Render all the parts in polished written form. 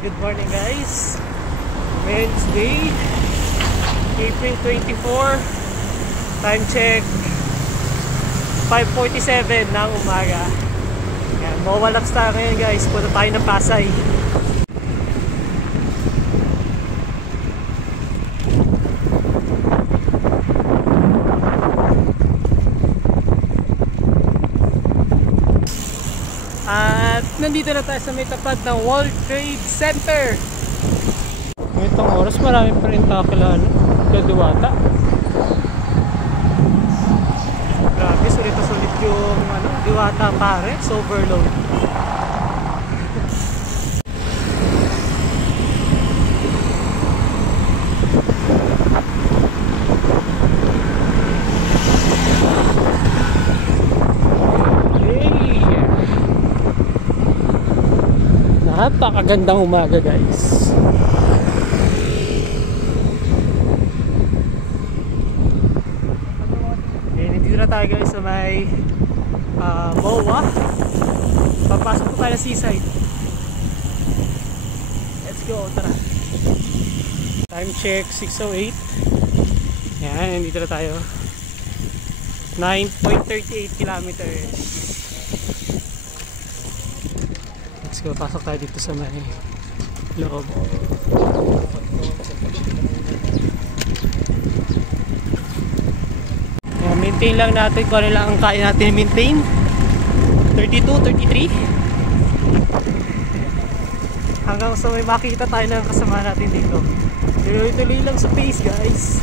Good morning guys, Wednesday, April 24, time check 5:47 ng umaga. Yan, mawalaps tayo ngayon guys, punta tayo ng Pasay. At nandito na tayo sa may tapat ng World Trade Center. Itong oras marami pa rin takilala Diwata. Grabe, sulit na sulit yung Diwata pare, overload. Napakagandang umaga guys. Nandito na tayo guys sa may MOA. Papasok po tayo sa seaside. Let's go, tara. Time check 6:08. Yan, nandito na tayo. 9.38 kilometers. So, pasok tayo dito sa may loob. Yan, maintain lang natin kung ano lang ang kaya natin maintain. 32, 33 hanggang sa may makita tayo ng kasama natin dito. Tuloy-tuloy lang sa pace guys.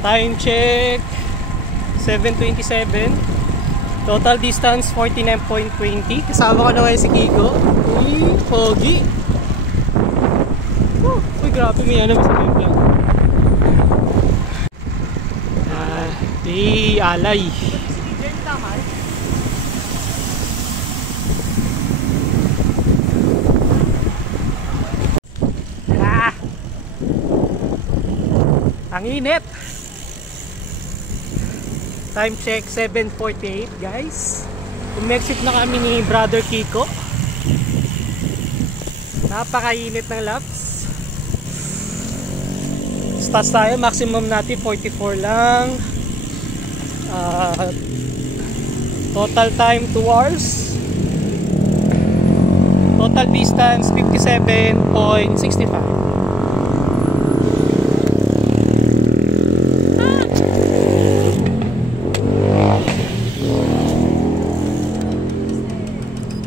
Time check 7:27. Total distance 49.20. Kasama ko na ngayon si Kiko. Uy, pogi. Uy, grabe may ano sa game lang. Di alay. Ang init. Time check 7:48 guys. Umexit na kami ni Brother Kiko. Napakainit ng laps. Stats tayo, maximum natin 44 lang. Total time 2 hours. Total distance 57.65.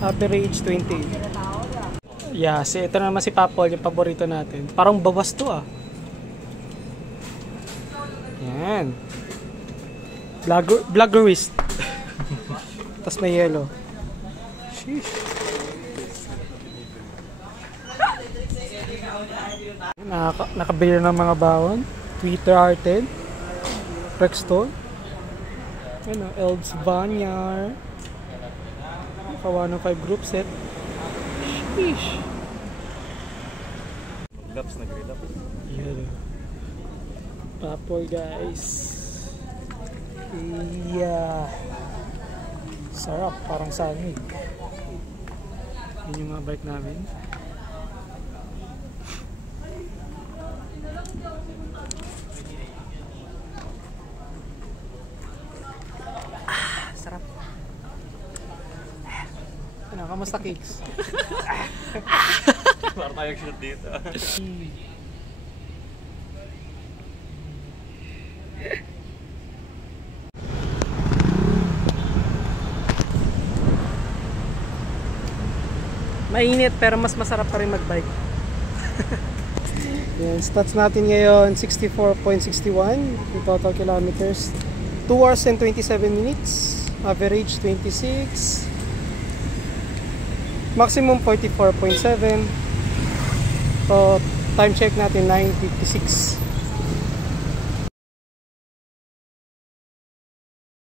Average 20. Yeah, ito naman si Papol, yung paborito natin. Parang bawas to ah. Yan. Vloggerist. Tapos may yellow. Sheesh. Nakabili ng mga bawon. Twitter Arted. Rexton. Ano, Elves Vanyar. 105 group set. Sheesh. Laps na grade up. Yeah. Papoy guys. Yeah. Sarap, parang sanig. Yun yung mga bike namin. Sarap. Ano, kamusta cakes? Parang tayong shoot dito. Mainit pero mas masarap pa rin magbike. Yan, stats natin ngayon 64.61 yung total kilometers. 2 hours and 27 minutes. Average 26. Maximum 44.7. So time check natin 9:56.